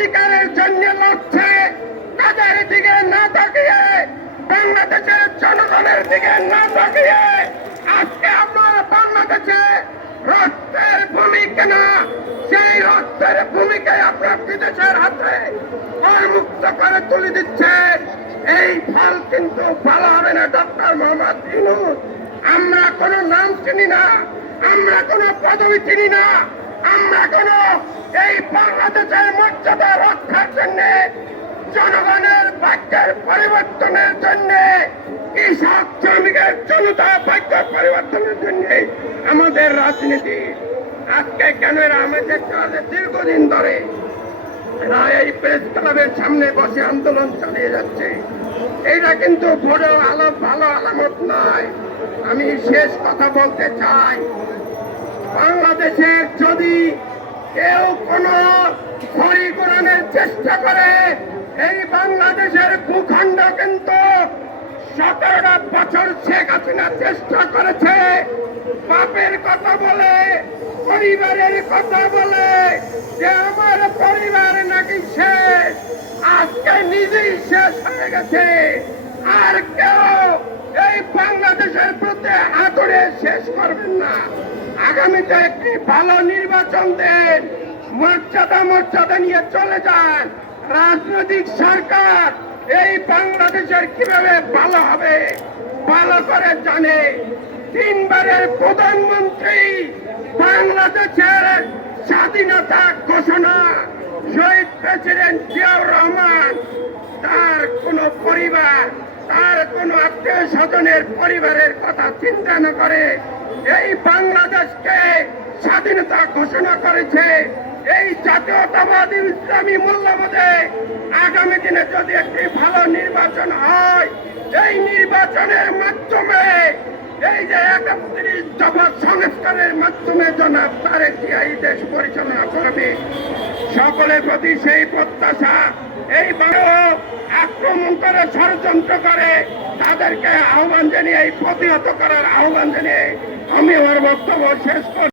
অধিকারের জন্য লড়ছে তাদের দিকে না তাকিয়ে, বাংলাদেশের জনগণের দিকে না তাকিয়ে আজকে আপনার বাংলাদেশে রক্তের ভূমি কেনা, সেই রক্তের ভূমিকায় আপনার বিদেশের হাতে মুক্ত করে তুলে দিচ্ছে। এই ফল কিন্তু ভালো হবে না ডক্টর মোহাম্মদ ইউনূস। আমরা কোনো নাম চিনি না, আমরা কোনো পদবি চিনি না, আমরা কোনো এই বাংলাদেশের মর্যাদা রক্ষার জন্য, জনগণের ভাগ্যের পরিবর্তনের জন্য, কৃষক শ্রমিকের জনতা ভাগ্য পরিবর্তনের জন্য আমাদের রাজনীতি। আজকে কেন এরা আমাদের কাজে দীর্ঘদিন ধরে এরা এই প্রেস ক্লাবের সামনে বসে আন্দোলন চালিয়ে যাচ্ছে, এইটা কিন্তু বড় ভালো আলামত নয়। আমি শেষ কথা বলতে চাই, বাংলাদেশের যদি কেউ কোনো পরিকরণের চেষ্টা করে, এই বাংলাদেশের ভূখণ্ড কিন্তু 17টা বছর শেখ হাসিনা চেষ্টা করেছে, বাপের কথা বলে, পরিবারের কথা বলে যে আমার পরিবার নাকি শেষ, আজকে নিজেই শেষ হয়ে গেছে। আর কেউ এই বাংলাদেশের প্রতি আদরে শেষ করবেন না। আগামীতে একটি ভালো নির্বাচন দেন, মর্যাদা নিয়ে চলে যান। রাজনৈতিক সরকার এই বাংলাদেশের কিভাবে ভালো হবে ভালো করে জানে। 3 বারের প্রধানমন্ত্রী, বাংলাদেশের স্বাধীনতা ঘোষণা শহীদ প্রেসিডেন্ট জিয়াউর রহমান, তার কোন পরিবার, তার কোন আত্মীয় স্বজনের পরিবারের কথা চিন্তা না করে এই বাংলাদেশকে স্বাধীনতা ঘোষণা করেছে। এই জাতীয়তাবাদী ইসলামী মূল্যবোধে আগামী দিনে যদি একটি ভালো নির্বাচন হয়, এই নির্বাচনের মাধ্যমে এই যে 31 দফা সংস্কারের মাধ্যমে জনাব তারেক জিয়া এই দেশ পরিচালনা করবে, সকলের প্রতি সেই প্রত্যাশা। এই আক্রমণ করে ষড়যন্ত্র করে তাদেরকে আহ্বান জানিয়ে, এই প্রতিহত করার আহ্বান জানিয়ে আমি আমার বক্তব্য শেষ করছি।